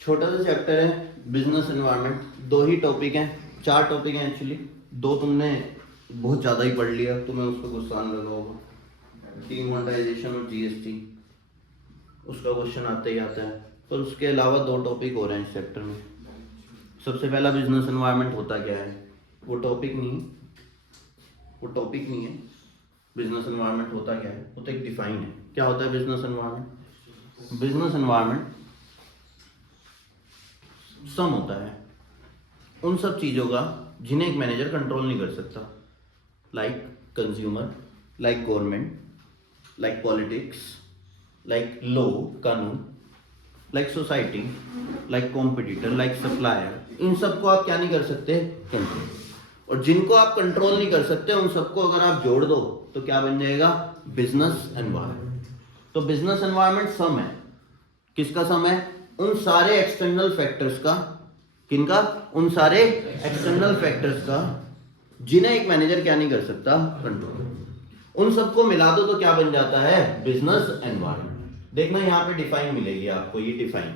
छोटा सा चैप्टर है बिजनेस एनवायरनमेंट। दो ही टॉपिक हैं, चार टॉपिक हैं एक्चुअली। दो तुमने बहुत ज़्यादा ही पढ़ लिया, तुम्हें उसका गुस्सा आने लगा होगा। डीमोनेटाइजेशन और जीएसटी, उसका क्वेश्चन आता ही आता है। पर उसके अलावा दो टॉपिक हो रहे हैं इस चैप्टर में। सबसे पहला बिजनेस एनवायरनमेंट होता क्या है, वो टॉपिक नहीं है। बिजनेस एनवायरनमेंट होता क्या है, वो तो एक डिफाइन है। क्या होता है बिजनेस एनवायरनमेंट? बिजनेस एनवायरनमेंट सम होता है उन सब चीज़ों का जिन्हें एक मैनेजर कंट्रोल नहीं कर सकता। Like consumer, like government, like politics, like law कानून, like society, like competitor, like supplier. इन सबको आप क्या नहीं कर सकते? कंट्रोल। और जिनको आप कंट्रोल नहीं कर सकते उन सबको अगर आप जोड़ दो तो क्या बन जाएगा? Business environment. तो बिजनेस एनवायरनमेंट सम है। किसका सम है? उन सारे एक्सटर्नल फैक्टर्स का। किनका? उन सारे एक्सटर्नल फैक्टर्स का जिन्हें एक मैनेजर क्या नहीं कर सकता? कंट्रोल। उन सबको मिला दो तो क्या बन जाता है? Business environment. देखना यहाँ पे डिफाइन मिलेगी आपको, ये डिफाइन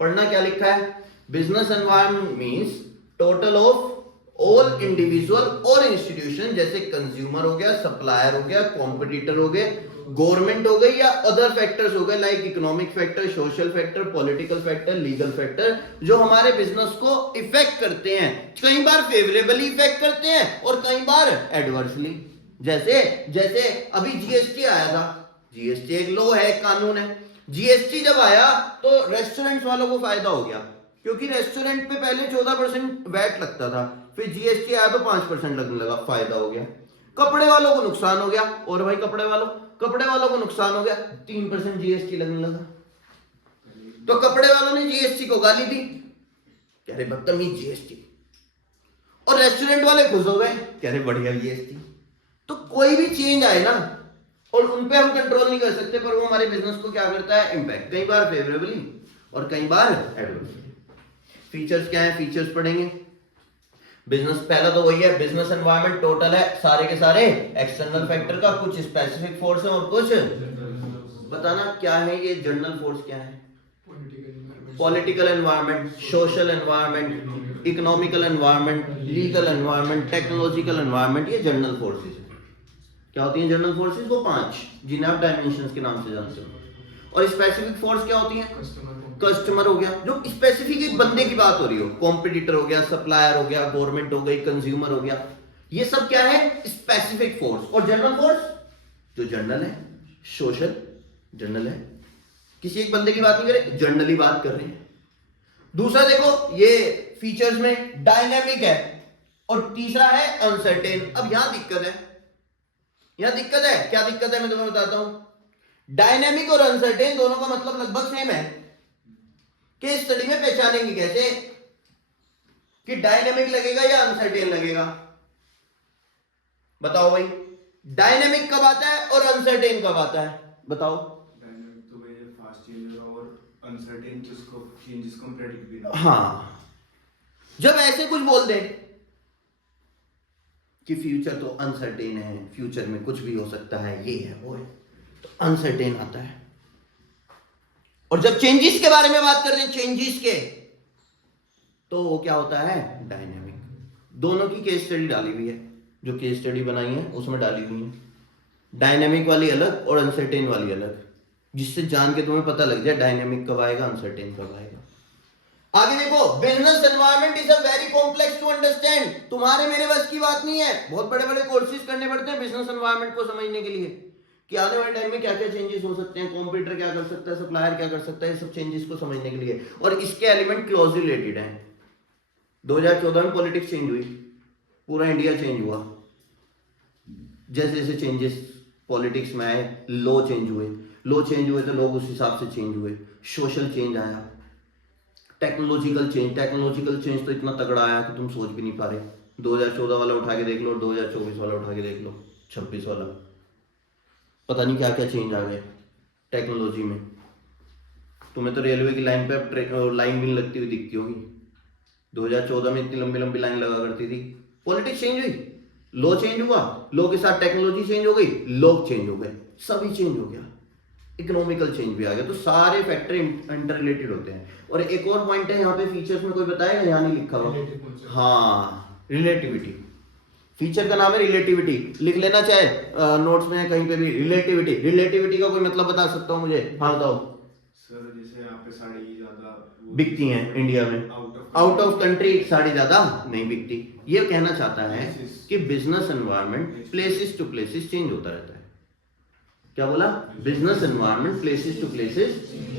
पढ़ना। क्या लिखा है? Business environment means total of all individual और इंस्टीट्यूशन, जैसे कंज्यूमर हो गया, सप्लायर हो गया, कॉम्पिटिटर हो गए, गवर्नमेंट हो गई, या अदर फैक्टर्स हो गए like economic factor, social factor, political factor, legal factor, जो हमारे बिजनेस को इफेक्ट करते हैं। कई बार फेवरेबली इफेक्ट करते हैं और कई बार एडवर्सली। जैसे जैसे अभी जीएसटी आया था। जीएसटी एक लॉ है, एक कानून है। जीएसटी जब आया तो रेस्टोरेंट्स वालों को फायदा हो गया, क्योंकि रेस्टोरेंट पे पहले 14% वैट लगता था, फिर जीएसटी आया तो 5% लगने लगा, फायदा हो गया। कपड़े वालों को नुकसान हो गया, और भाई कपड़े वालों को नुकसान हो गया, 3% जीएसटी लगने लगा। तो कपड़े वालों ने जीएसटी को गाली दी, कह रहे बदतमीज जीएसटी, और रेस्टोरेंट वाले खुश हो गए, कह रहे बढ़िया जीएसटी। तो कोई भी चेंज आए ना, और उन पे हम कंट्रोल नहीं कर सकते, पर वो हमारे बिजनेस को क्या करता है? इंपैक्ट, कई बार फेवरेबली और कई बार एडवर्सली। फीचर्स क्या है? फीचर्स पढ़ेंगे। बिजनेस पहला तो वही है, बिजनेस एनवायरनमेंट टोटल है सारे के सारे एक्सटर्नल फैक्टर का, कुछ स्पेसिफिक फोर्स है और कुछ बताना क्या है। ये जनरल फोर्स क्या है? Political environment, social environment, economical environment, legal environment, technological environment, ये जनरल फोर्सेस है। क्या होती हैं जनरल फोर्सेस? वो 5 जिन्हें आप डायमेंशंस के नाम से जानते हो। और स्पेसिफिक फोर्स क्या होती है? कस्टमर हो गया, जो स्पेसिफिक एक बंदे की बात हो रही हो, कॉम्पिटिटर हो गया, सप्लायर हो गया, गवर्नमेंट हो गई, कंज्यूमर हो गया, ये सब क्या है? Specific force. और जनरल फोर्स जो जनरल है, सोशल जनरल है, किसी एक बंदे की बात नहीं कर रहे, जनरली बात कर रहे हैं। दूसरा देखो, ये फीचर्स में डायनेमिक है, और तीसरा है अनसर्टेन। अब यहां दिक्कत है, क्या दिक्कत है मैं तुम्हें बताता हूं। डायनेमिक और अनसर्टेन दोनों का मतलब लगभग सेम है। केस स्टडी में पहचानेंगे कैसे कि डायनेमिक लगेगा या अनसर्टेन लगेगा? बताओ भाई, डायनेमिक कब आता है और अनसर्टेन कब आता है? बताओ। डायनेमिक तो भाई फास्ट चेंज हो रहा, और अनसर्टेन जिसको चेंजेस को प्रेडिक्ट भी ना। हाँ, जब ऐसे कुछ बोल दे कि फ्यूचर तो अनसर्टेन है, फ्यूचर में कुछ भी हो सकता है, ये है वो है, तो अनसर्टेन आता है। और जब चेंजेस के बारे में बात कर रहे हैं, चेंजेस के, तो वो क्या होता है? डायनेमिक। दोनों की केस स्टडी डाली हुई है, जो केस स्टडी बनाई है उसमें डाली हुई है। डायनेमिक वाली अलग और अनसर्टेन वाली अलग, जिससे जान के तुम्हें पता लग जाए डायनेमिक कब आएगा, अनसर्टेन कब आएगा। आगे देखो, business environment is a very complex to understand. तुम्हारे मेरे बस की बात नहीं है, बहुत बड़े बड़े कोर्सेज करने पड़ते हैं बिजनेस एनवायरनमेंट को समझने के लिए, कि आने वाले टाइम में क्या क्या चेंजेस हो सकते हैं, कॉम्पिटिटर क्या कर सकता है, सप्लायर क्या कर सकता है, सब चेंजेस को समझने के लिए। और इसके एलिमेंट क्लोजली रिलेटेड हैं। 2014 में पॉलिटिक्स चेंज हुई, पूरा इंडिया चेंज हुआ। जैसे जैसे चेंजेस पॉलिटिक्स में आए, लॉ चेंज हुए तो लोग उस हिसाब से चेंज हुए। सोशल चेंज आया, टेक्नोलॉजिकल चेंज तो इतना तगड़ा आया कि तुम सोच भी नहीं पा रहे। 2014 वाला उठा के देख लो, 2024 वाला उठा के देख लो, 26 वाला, पता नहीं क्या क्या चेंज आ गया टेक्नोलॉजी में। तुम्हें तो रेलवे की लाइन पे लाइन भी लगती हुई दिखती होगी। 2014 में इतनी लंबी लंबी लाइन लगा करती थी। पॉलिटिक्स चेंज हुई, लॉ चेंज हुआ, लॉ के साथ टेक्नोलॉजी चेंज हो गई, लोग चेंज हो गए, सभी चेंज हो गया। इकोनॉमिकल चेंज भी आ गया। तो सारे फैक्टर इंटर रिलेटेड होते हैं। और एक और पॉइंट है यहाँ पे फीचर्स में, कोई बताएगा? यहाँ नहीं लिखा हुआ। हाँ, रिलेटिविटी। फीचर का नाम है रिलेटिविटी, लिख लेना चाहे नोट्स में कहीं पे भी। रिलेटिविटी, रिलेटिविटी का कोई मतलब बता सकता हूँ मुझे? हाँ बताओ। सर जैसे यहाँ पे साड़ी ज्यादा बिकती हैं इंडिया में, आउट ऑफ कंट्री साड़ी ज्यादा नहीं बिकती। ये कहना चाहता है कि business environment places to places change होता रहता है। क्या बोला? Business environment places to places.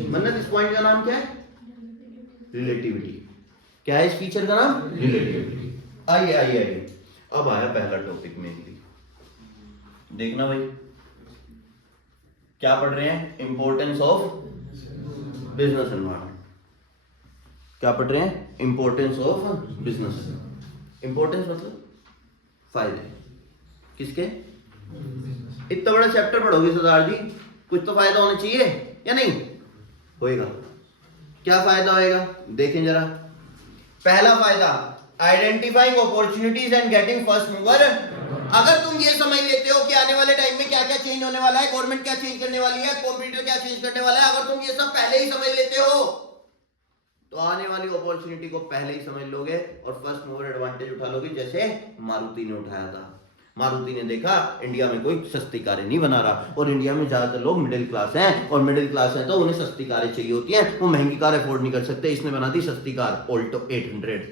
मतलब इस पॉइंट का नाम क्या है? रिलेटिविटी। क्या है इस फीचर का नाम? रिलेटिविटी। आइए आइए आइए, अब आया पहला टॉपिक मेनली। देखना भाई, क्या पढ़ रहे हैं? Importance of business environment. क्या पढ़ रहे हैं? Importance of business. इंपॉर्टेंस मतलब फायदे किसके? इतना बड़ा चैप्टर पढ़ोगे सरदार जी, कुछ तो फायदा होना चाहिए या नहीं? होएगा। क्या फायदा होएगा देखें जरा। पहला फायदा, identifying opportunities and getting first mover. अगर तुम ये समझ लेते हो कि आने वाले टाइम में क्या क्या चेंज होने वाला है, गवर्नमेंट क्या चेंज करने वाली है, कंप्यूटर क्या चेंज करने वाला है, अगर तुम ये सब पहले ही समझ लेते हो तो आने वाली अपॉर्चुनिटी को पहले ही समझ लोगे और फर्स्ट मूवर एडवांटेज उठा लोगे, जैसे मारुति ने उठाया था। मारुति ने देखा इंडिया में कोई सस्ती कारें नहीं बना रहा, और इंडिया में ज्यादातर लोग मिडिल क्लास हैं, और मिडिल क्लास हैं तो उन्हें सस्ती कारें चाहिए होती हैं, वो महंगी कार अफोर्ड नहीं कर सकते। इसने बना दी सस्ती कार, ऑल्टो 800।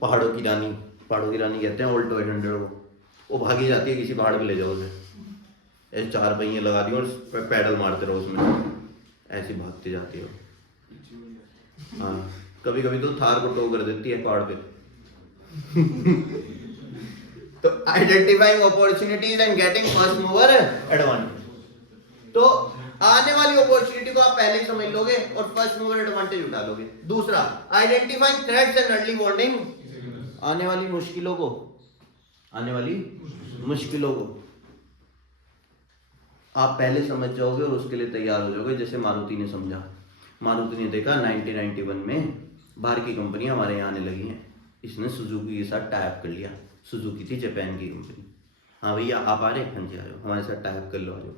पहाड़ों की रानी, पहाड़ों की रानी कहते हैं ऑल्टो 800 वो भागी जाती है, किसी पहाड़ पे ले जाओ उसे, ऐसे 4 पहिए लगा दिए और पैडल मारते रहो उसमें, ऐसी भागती जाती है। हाँ, कभी कभी तो थार को टो कर देती है पहाड़ पे। तो identifying opportunities and getting first mover advantage. तो आने वाली अपॉर्चुनिटी को आप पहले ही समझ लोगे और फर्स्ट मूवर एडवांटेज उठा लोगे। दूसरा, identifying threats and early warning. आने वाली मुश्किलों को, आने वाली मुश्किलों को आप पहले समझ जाओगे और उसके लिए तैयार हो जाओगे। जैसे मारुति ने समझा, मारुति ने देखा 1991 में बाहर की कंपनियां हमारे यहाँ आने लगी हैं, इसने सुजुकी के साथ टाई अप कर लिया। सुजुकी थी जापान की कंपनी। हाँ भैया आप आ रहे? हाँ जी आ जाओ, हमारे साथ टाई अप कर लो, आ जाओ।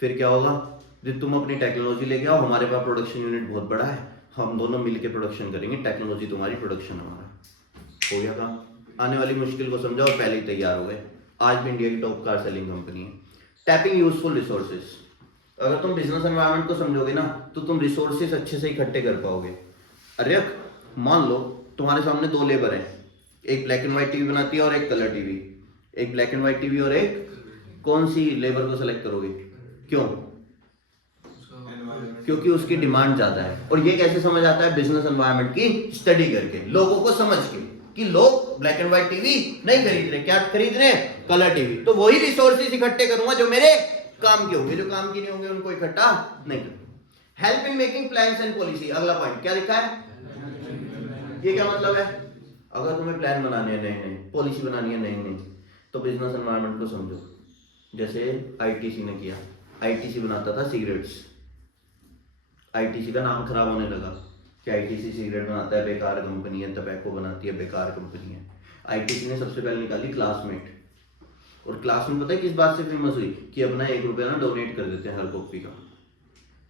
फिर क्या होगा? जब तुम अपनी टेक्नोलॉजी लेके आओ, हमारे पास प्रोडक्शन यूनिट बहुत बड़ा है, हम दोनों मिलकर प्रोडक्शन करेंगे, टेक्नोलॉजी तुम्हारी, प्रोडक्शन हमारा। हो गया काम। आने वाली मुश्किल को समझा और पहले ही तैयार हो गए। आज भी इंडिया की टॉप कार सेलिंग कंपनी है। Tapping useful resources. अगर तुम बिजनेस एनवायरनमेंट को समझोगे ना तो तुम रिसोर्सेज अच्छे से इकट्ठे कर पाओगे। अरे मान लो तुम्हारे सामने 2 लेबर हैं, एक ब्लैक एंड व्हाइट टीवी बनाती है और एक कलर टीवी। एक ब्लैक एंड व्हाइट टीवी और एक, कौन सी लेबर को सेलेक्ट करोगे? क्यों? क्योंकि उसकी डिमांड ज्यादा है। और ये कैसे समझ आता है? बिजनेस एनवायरनमेंट की स्टडी करके, लोगों को समझ के कि लोग ब्लैक एंड व्हाइट टीवी नहीं खरीद रहे, क्या खरीद रहे? Colour TV. तो वही रिसोर्सेज इकट्ठे करूंगा जो मेरे काम के होंगे, जो काम के नहीं होंगे उनको इकट्ठा नहीं करूंगा। Help in making plans and policy. अगला पॉइंट क्या लिखा है? ये क्या मतलब है? अगर तुम्हें प्लान बनाने हैं नए नए, पॉलिसी बनानी है नई नई, तो बिजनेस एनवायरनमेंट को समझो। जैसे आईटीसी ने किया, आईटीसी बनाता था सिगरेट्स, आईटीसी का नाम खराब होने लगा कि आईटीसी सिगरेट बनाता है, बेकार कंपनी है, टबैको बनाती है, बेकार कंपनी है। आईटीसी ने सबसे पहले निकाली क्लासमेट, और क्लासमेट पता है किस बात से फेमस हुई? कि अपना 1 रुपया ना डोनेट कर देते हैं हर कॉपी का।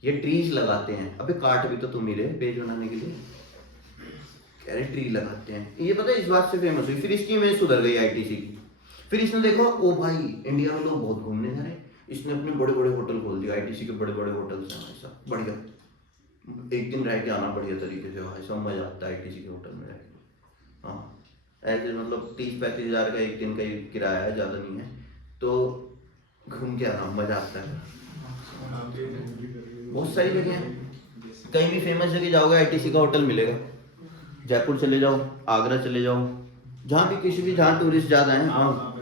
ये ट्रीज लगाते हैं, अबे काट भी तो तुम ही रहे पेज बनाने के लिए, कह रहे ट्री लगाते हैं। ये पता है इस बात से फेमस हुई। फिर इसकी इमेज सुधर गई आईटीसी की। फिर इसने देखो ओ भाई इंडिया में लोग बहुत घूमने जा रहे हैं, इसने अपने बड़े बड़े होटल खोल दिए। आईटीसी के बड़े बड़े होटल्स हैं ऐसा बढ़िया, एक दिन रह के आना बढ़िया तरीके से, भाई सब मजा आता है आईटीसी के होटल में रह के। हाँ ऐसे मतलब 30-35 हज़ार का एक दिन का किराया है, ज़्यादा नहीं है, तो घूम के आना मजा आता है। बहुत सारी जगह हैं, कहीं भी फेमस जगह जाओगे आईटीसी का होटल मिलेगा। जयपुर चले जाओ, आगरा चले जाओ, जहाँ भी किसी भी, जहाँ टूरिस्ट ज़्यादा हैं। हाँ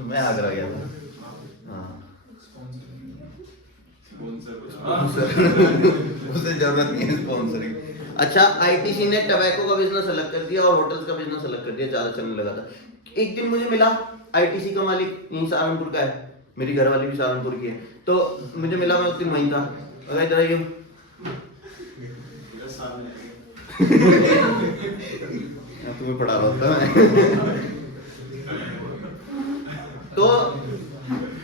मैं आगरा गया था। हाँ उसे जरूरत नहीं है स्पॉन्सरिंग। अच्छा आईटीसी ने टबैको का बिजनेस अलग कर दिया और होटल्स का बिजनेस अलग कर दिया, ज़्यादा चलने लगा था। एक दिन मुझे मिला आईटीसी का मालिक, यहीं सहारनपुर का है, मेरी घरवाली भी सहारनपुर की है, तो मुझे मिला, मैं उस दिन वहीं था। अगर इधर आइए तुम्हें पढ़ा रहा था तो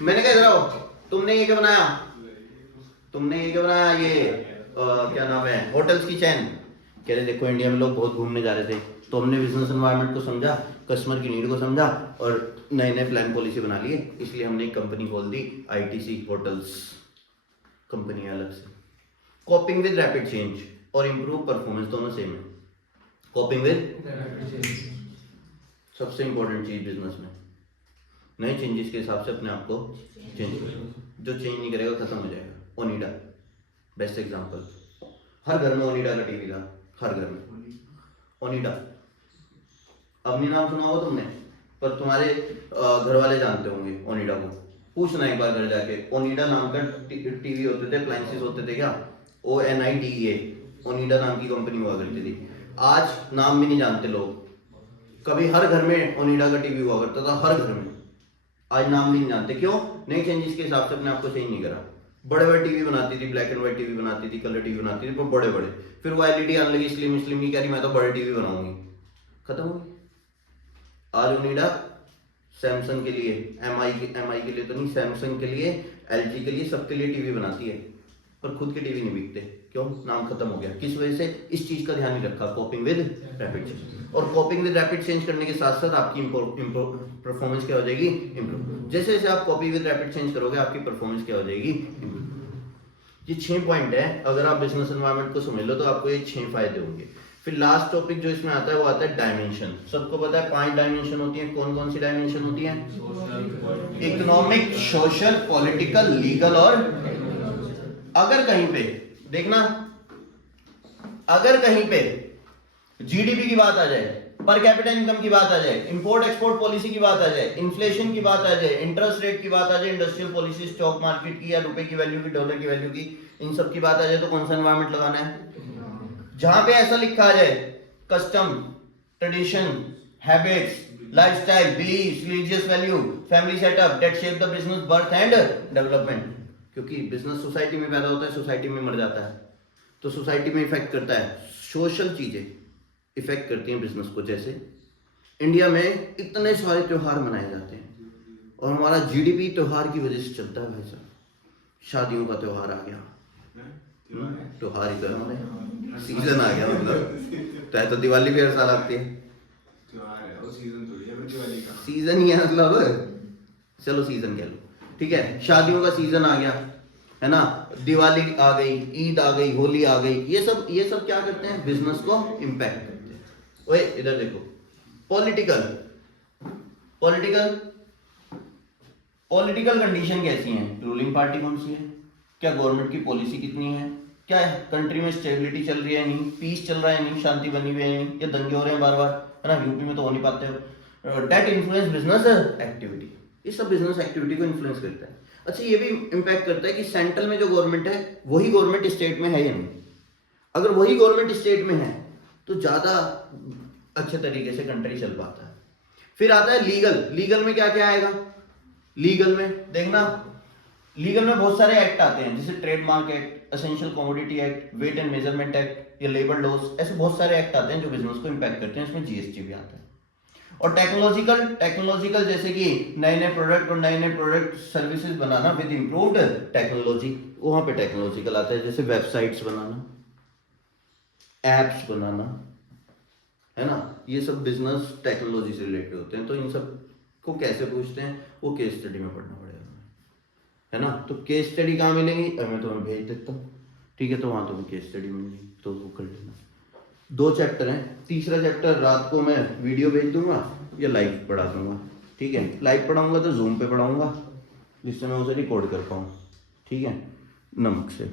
मैंने कहा इधर आओ, तुमने तुमने ये क्या बनाया, तुमने ये क्या बनाया, ये क्या नाम है, होटल्स की चैन। कह रहे देखो इंडिया में लोग बहुत घूमने जा रहे थे, तो हमने बिजनेस एनवायरनमेंट को समझा, कस्टमर की नीड को समझा और नए नए प्लान पॉलिसी बना लिए, इसलिए हमने एक कंपनी खोल दी ITC होटल्स कंपनी है अलग से। कॉपिंग विद रैपिड चेंज और इम्प्रूव परफॉर्मेंस दोनों सेम है। कॉपिंग विद सबसे इंपॉर्टेंट चीज बिजनेस में, नए चेंजेस के हिसाब से अपने आप को चेंज करो, जो चेंज नहीं करेगा खत्म हो जाएगा। ओनिडा बेस्ट एग्जांपल, हर घर में ओनिडा का टीवी था, हर घर में ओनिडा। अब नहीं नाम सुना होगा तुमने, पर तुम्हारे घर वाले जानते होंगे ओनिडा को, पूछना एक बार घर जाके। ओनिडा नाम का टीवी होते थे, अप्लायंसेस होते थे क्या, ONIDA, ओनिडा नाम की कंपनी हुआ करती थी। आज नाम भी नहीं जानते लोग, कभी हर घर में ओनिडा का टीवी हुआ करता था, हर घर में। आज नाम भी नहीं जानते, क्यों, नए चेंजेस के हिसाब से अपने आप को चेंज नहीं करा। बड़े बड़े टीवी बनाती थी, ब्लैक एंड व्हाइट टीवी बनाती थी, कलर टीवी बनाती थी, पर बड़े बड़े। फिर वो LED आने लगी, स्लिम की कह रही मैं तो बड़े टीवी बनाऊंगी, खत्म हो गई। आज ओनिडा सैमसंग के लिए, MI के लिए तो नहीं, सैमसंग के लिए, LG के लिए, सबके लिए टीवी बनाती है, पर खुद के टीवी नहीं बिकते, क्यों, नाम खत्म हो गया। किस वजह से, इस चीज का ध्यान नहीं रखा, कॉपिंग विद रैपिड चेंज। और कॉपिंग विद रैपिड चेंज करने के साथ साथ आपकी परफॉर्मेंस क्या हो जाएगी, इंप्रूव। जैसे जैसे आप कॉपी विद रैपिड चेंज करोगे आपकी परफॉर्मेंस क्या हो जाएगी, इंप्रूव। ये 6 पॉइंट है, अगर आप बिजनेस एनवायरनमेंट को समझ लो तो आपको ये 6 फायदे होंगे। फिर लास्ट टॉपिक जो इसमें आता है वो आता है डायमेंशन। सबको पता है 5 डायमेंशन होती है, कौन कौन सी डायमेंशन होती है, इकोनॉमिक, सोशल, पॉलिटिकल, लीगल और। अगर कहीं पे देखना, अगर कहीं पे GDP की बात आ जाए, पर कैपिटा इनकम की बात आ जाए, इंपोर्ट एक्सपोर्ट पॉलिसी की बात आ जाए, इन्फ्लेशन की बात आ जाए, इंटरेस्ट रेट की बात आ जाए, इंडस्ट्रियल पॉलिसी, स्टॉक मार्केट की या रुपए की वैल्यू की, डॉलर की वैल्यू की, इन सब की बात आ जाए, तो कौन सा एनवायरनमेंट लगाना है, जहां पे ऐसा लिखा आ जाए custom, tradition, habits, lifestyle, beliefs, religious value, family setup that shape the business birth and development. क्योंकि बिजनेस सोसाइटी में पैदा होता है, सोसाइटी में मर जाता है, तो सोसाइटी में इफेक्ट करता है। सोशल चीजें इफेक्ट करती हैं बिजनेस को। जैसे इंडिया में इतने सारे त्योहार मनाए जाते हैं और हमारा GDP त्योहार की वजह से चलता है भाई साहब। शादियों का त्योहार आ गया, त्योहार ही तो है हमारे, सीजन आ गया, मतलब तो दिवाली भी हर साल आती है, त्योहार है वो, सीजन थोड़ी है दिवाली का, सीजन ही है मतलब, चलो सीजन कह लो, ठीक है। शादियों का सीजन आ गया है ना, दिवाली आ गई, ईद आ गई, होली आ गई, ये सब क्या करते हैं, बिजनेस को इम्पैक्ट करते हैं। ओए इधर देखो, पॉलिटिकल कंडीशन कैसी है, रूलिंग पार्टी कौन सी है, क्या गवर्नमेंट की पॉलिसी कितनी है, क्या कंट्री में स्टेबिलिटी चल रही है नहीं, पीस चल रहा है नहीं, शांति बनी हुई है नहीं, या दंगे हो रहे हैं बार बार, है ना, यूपी में तो हो नहीं पाते हो। दैट इन्फ्लुएंस बिजनेस एक्टिविटी, ये सब बिजनेस एक्टिविटी को इन्फ्लुएंस करता है। अच्छा, ये भी इम्पैक्ट करता है कि सेंट्रल में जो गवर्नमेंट है वही गवर्नमेंट स्टेट में है या नहीं। अगर वही गवर्नमेंट स्टेट में है तो ज्यादा अच्छे तरीके से कंट्री चल पाता है। फिर आता है लीगल में क्या क्या आएगा, लीगल में देखना, लीगल में बहुत सारे एक्ट आते हैं, जैसे trademark act, essential commodity act, weight and measurement act, या लेबर लॉस, ऐसे बहुत सारे एक्ट आते हैं जो बिजनेस को इम्पैक्ट करते हैं, इसमें GST भी आता है। और टेक्नोलॉजिकल जैसे कि नए नए product services banana with improved technology, वहां पे टेक्नोलॉजिकल आता है, जैसे वेबसाइट्स बनाना, एप्स बनाना, है ना, ये सब बिजनेस टेक्नोलॉजी से रिलेटेड होते हैं। तो इन सब को कैसे पूछते हैं वो केस स्टडी में पढ़ना पड़ेगा, है ना। तो केस स्टडी कहाँ मिलेंगी, मैं तुम्हें भेज देता हूँ, ठीक है, तो वहां तुम्हें केस स्टडी मिलेगी, तो वो कर लेना। 2 चैप्टर हैं, तीसरा चैप्टर रात को मैं वीडियो भेज दूंगा या लाइव पढ़ा दूंगा, ठीक है। लाइव पढ़ाऊंगा तो जूम पे पढ़ाऊंगा जिससे मैं उसे रिकॉर्ड कर पाऊँ, ठीक है। नमक से